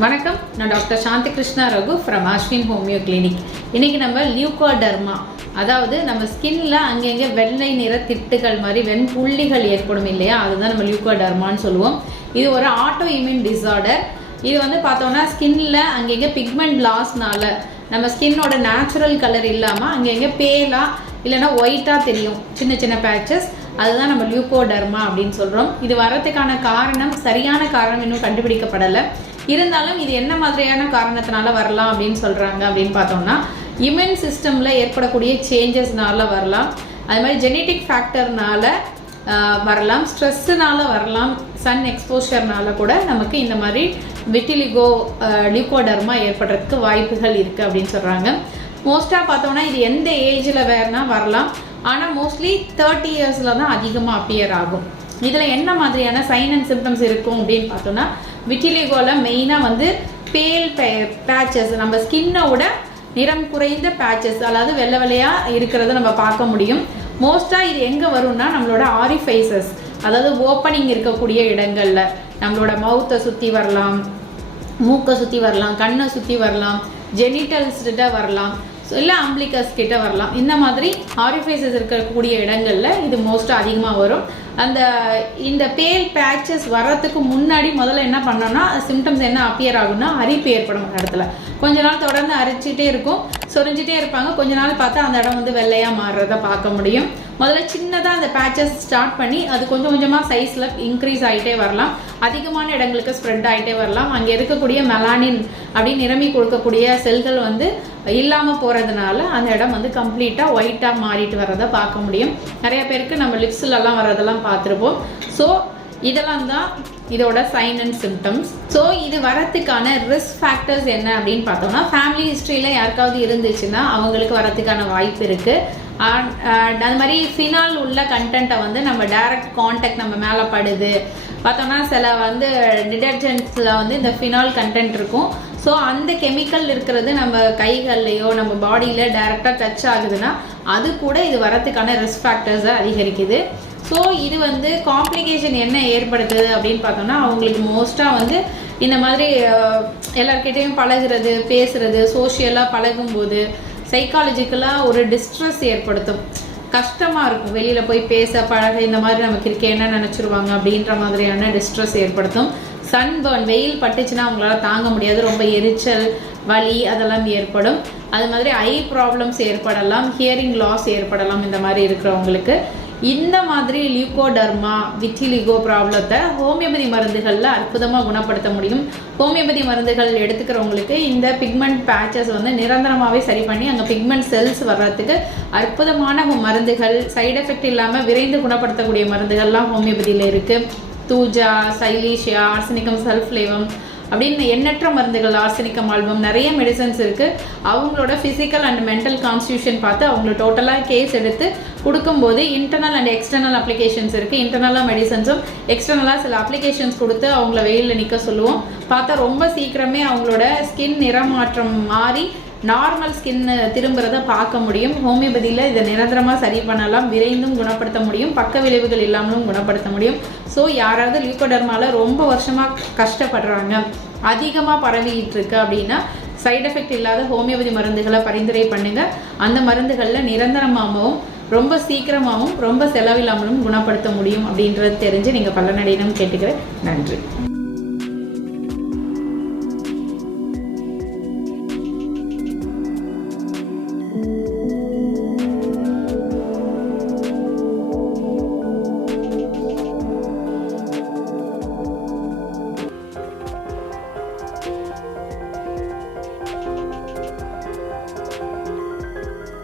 வணக்கம் நான் doctor Shanthi Krishna Raghu from Ashwin homeo clinic இன்னைக்கு நம்ம லியூகோடர்மா அதாவது நம்ம ஸ்கின்ல அங்கங்கே வெள்ளை நிற திட்டுகள் மாதிரி வெண்புள்ளிகள் ஏற்படும் இல்லையா? அதுதான் நம்ம லியூகோடர்மான்னு சொல்லுவோம். இது ஒரு ஆட்டோ இம்யூன் டிசார்டர் இது வந்து பார்த்தோம்னா ஸ்கின்ல அங்கங்கே பிக்மெண்ட் லாஸ்னால நம்ம ஸ்கின்னோட நேச்சுரல் கலர் இல்லாமல் அங்கங்கே பேலா இல்லைன்னா ஒயிட்டாக தெரியும். சின்ன சின்ன பேச்சஸ் அதுதான் நம்ம லியூகோடர்மா அப்படின்னு சொல்கிறோம் இது வரத்துக்கான காரணம் சரியான காரணம் இன்னும் கண்டுபிடிக்கப்படலை. இருந்தாலும் இது என்ன மாதிரியான காரணத்தினால வரலாம் அப்படின்னு சொல்கிறாங்க அப்படின்னு பார்த்தோம்னா இம்யூன் சிஸ்டமில் ஏற்படக்கூடிய சேஞ்சஸ்னால வரலாம். அது மாதிரி ஜெனட்டிக் ஃபேக்டர்னால வரலாம். ஸ்ட்ரெஸ்ஸுனால வரலாம். சன் எக்ஸ்போஷர்னால கூட நமக்கு இந்த மாதிரி விட்டிலிகோ லியூகோடர்மா ஏற்படுறதுக்கு வாய்ப்புகள் இருக்குது அப்படின்னு சொல்கிறாங்க மோஸ்ட்டாக பார்த்தோம்னா இது எந்த ஏஜில் வேறுனா வரலாம். ஆனால் மோஸ்ட்லி தேர்ட்டி இயர்ஸில் தான் அதிகமாக அப்பியர் ஆகும். இதில் என்ன மாதிரியான சைன் அண்ட் சிம்டம்ஸ் இருக்கும் அப்படின்னு பார்த்தோம்னா விட்டிலிகோவில் மெயினாக வந்து பேல் பேச்சஸ் நம்ம ஸ்கின்னோட நிறம் குறைந்த பேச்சஸ் அதாவது வெள்ளை வெள்ளையாக இருக்கிறத நம்ம பார்க்க முடியும். மோஸ்ட்டாக இது எங்கே வரும்னா நம்மளோட ஆரிஃபைசஸ் அதாவது ஓப்பனிங் இருக்கக்கூடிய இடங்களில். நம்மளோட மவுத்தை சுற்றி வரலாம் மூக்கை சுற்றி வரலாம் கண்ணை சுற்றி வரலாம் ஜெனிட்டல்ஸ்கிட்ட வரலாம் ஸோ இல்லை அம்பிளிகஸ் கிட்ட வரலாம். இந்த மாதிரி ஆரிஃபைசஸ் இருக்கக்கூடிய இடங்களில் இது மோஸ்ட்டாக அதிகமாக வரும். அந்த இந்த பேல் பேச்சஸ் வர்றதுக்கு முன்னாடி முதல்ல என்ன பண்ணோம்னா சிம்டம்ஸ் என்ன அப்பியர் ஆகும்னா அரிப்பு ஏற்படும் அந்த இடத்துல. கொஞ்ச நாள் தொடர்ந்து அரிச்சிட்டே இருக்கும் சொரிஞ்சிட்டே இருப்பாங்க. கொஞ்ச நாள் பார்த்தா அந்த இடம் வந்து வெள்ளையாக மாறுறத பார்க்க முடியும். முதல்ல சின்னதாக அந்த பேச்சஸ் ஸ்டார்ட் பண்ணி அது கொஞ்சம் கொஞ்சமாக சைஸில் இன்க்ரீஸ் ஆகிட்டே வரலாம். அதிகமான இடங்களுக்கு ஸ்ப்ரெட் ஆகிட்டே வரலாம். அங்கே இருக்கக்கூடிய மெலானின் அப்படின்னு நிரம்பி கொடுக்கக்கூடிய செல்கள் வந்து இல்லாமல் போகிறதுனால அந்த இடம் வந்து கம்ப்ளீட்டாக ஒயிட்டாக மாறிட்டு வர்றதை பார்க்க முடியும். நிறைய பேருக்கு நம்ம லிப்ஸ்லலாம் வர்றதெல்லாம் பார்த்துருப்போம். ஸோ இதெல்லாம் தான் இதோட சைன் அண்ட் சிம்டம்ஸ் ஸோ இது வரத்துக்கான ரிஸ்க் ஃபேக்டர்ஸ் என்ன அப்படின்னு பார்த்தோம்னா ஃபேமிலி ஹிஸ்ட்ரியில் யாருக்காவது இருந்துச்சுன்னா அவங்களுக்கு வரத்துக்கான வாய்ப்பு இருக்குது அது மாதிரி ஃபினால் உள்ள கண்டென்ட்டை வந்து நம்ம டைரக்ட் காண்டாக்ட் நம்ம மேலே படுது. பார்த்தோம்னா சில வந்து டிடர்ஜென்ட்ஸில் வந்து இந்த ஃபினால் கண்டென்ட் இருக்கும். ஸோ அந்த கெமிக்கல் இருக்கிறது நம்ம கைகள்லையோ நம்ம பாடியில் டைரெக்டாக டச் ஆகுதுன்னா அது கூட இது வரத்துக்கான ரிஸ்க் ஃபேக்டர்ஸை அதிகரிக்குது. ஸோ இது வந்து காம்ப்ளிகேஷன் என்ன ஏற்படுத்துது அப்படின்னு பார்த்தோம்னா அவங்களுக்கு மோஸ்ட்டாக வந்து இந்த மாதிரி எல்லார்கிட்டையும் பழகுறது பேசுறது சோஷியலாக பழகும்போது சைக்காலஜிக்கலாக ஒரு டிஸ்ட்ரெஸ் ஏற்படுத்தும். கஷ்டமாக இருக்கும். வெளியில் போய் பேச பழக இந்த மாதிரி நமக்கு இருக்கே என்ன நினச்சிருவாங்க அப்படின்ற மாதிரியான டிஸ்ட்ரெஸ் ஏற்படுத்தும். சன்பர்ன் வெயில் பட்டுச்சுன்னா அவங்களால தாங்க முடியாது. ரொம்ப எரிச்சல் வலி அதெல்லாம் ஏற்படும். அது மாதிரி ஐ ப்ராப்ளம்ஸ் ஏற்படலாம் ஹியரிங் லாஸ் ஏற்படலாம் இந்த மாதிரி இருக்கிறவங்களுக்கு. இந்த மாதிரி லியூகோடர்மா விட்டிலிகோ ப்ராப்ளத்தை ஹோமியோபதி மருந்துகளில் அற்புதமாக குணப்படுத்த முடியும். ஹோமியோபதி மருந்துகள் எடுத்துக்கிறவங்களுக்கு இந்த பிக்மெண்ட் பேச்சஸ் வந்து நிரந்தரமாகவே சரி பண்ணி அங்கே பிக்மெண்ட் செல்ஸ் வர்றதுக்கு அற்புதமான மருந்துகள் சைடு எஃபெக்ட் இல்லாமல் விரைந்து குணப்படுத்தக்கூடிய மருந்துகள்லாம் ஹோமியோபதியில் இருக்குது தூஜா சைலீஷியா ஆர்சனிகம் சல்ஃப்லேவம் அப்படின்னு எண்ணற்ற மருந்துகள் ஆர்சனிக்கம் ஆல்பம் நிறைய மெடிசன்ஸ் இருக்குது அவங்களோட ஃபிசிக்கல் அண்ட் மென்டல் கான்ஸ்டியூஷன் பார்த்து அவங்கள டோட்டலாக கேஸ் எடுத்து கொடுக்கும்போது இன்டர்னல் அண்ட் எக்ஸ்டர்னல் அப்ளிகேஷன்ஸ் இருக்குது இன்டர்னலாக மெடிசன்ஸும் எக்ஸ்டர்னலாக சில அப்ளிகேஷன்ஸ் கொடுத்து அவங்கள வெயிலில் நிற்க சொல்லுவோம். பார்த்தா ரொம்ப சீக்கிரமே அவங்களோட ஸ்கின் நிறமாற்றம் மாறி நார்மல் ஸ்கின் திரும்புறத பார்க்க முடியும். ஹோமியோபதியில் இதை நிரந்தரமாக சரி பண்ணலாம். விரைந்தும் குணப்படுத்த முடியும். பக்க விளைவுகள் இல்லாமலும் குணப்படுத்த முடியும். ஸோ யாராவது லியூக்கோடர்மாவில் ரொம்ப வருஷமாக கஷ்டப்படுறாங்க. அதிகமாக பரவிட்டு இருக்கு அப்படின்னா சைடு எஃபெக்ட் இல்லாத ஹோமியோபதி மருந்துகளை பரிந்துரை பண்ணுங்கள் அந்த மருந்துகளில் நிரந்தரமாகவும் ரொம்ப சீக்கிரமாகவும் ரொம்ப செலவில்லாமலும் குணப்படுத்த முடியும் அப்படின்றது தெரிஞ்சு நீங்கள் பலனடையணும் கேட்டுக்கிறேன். நன்றி.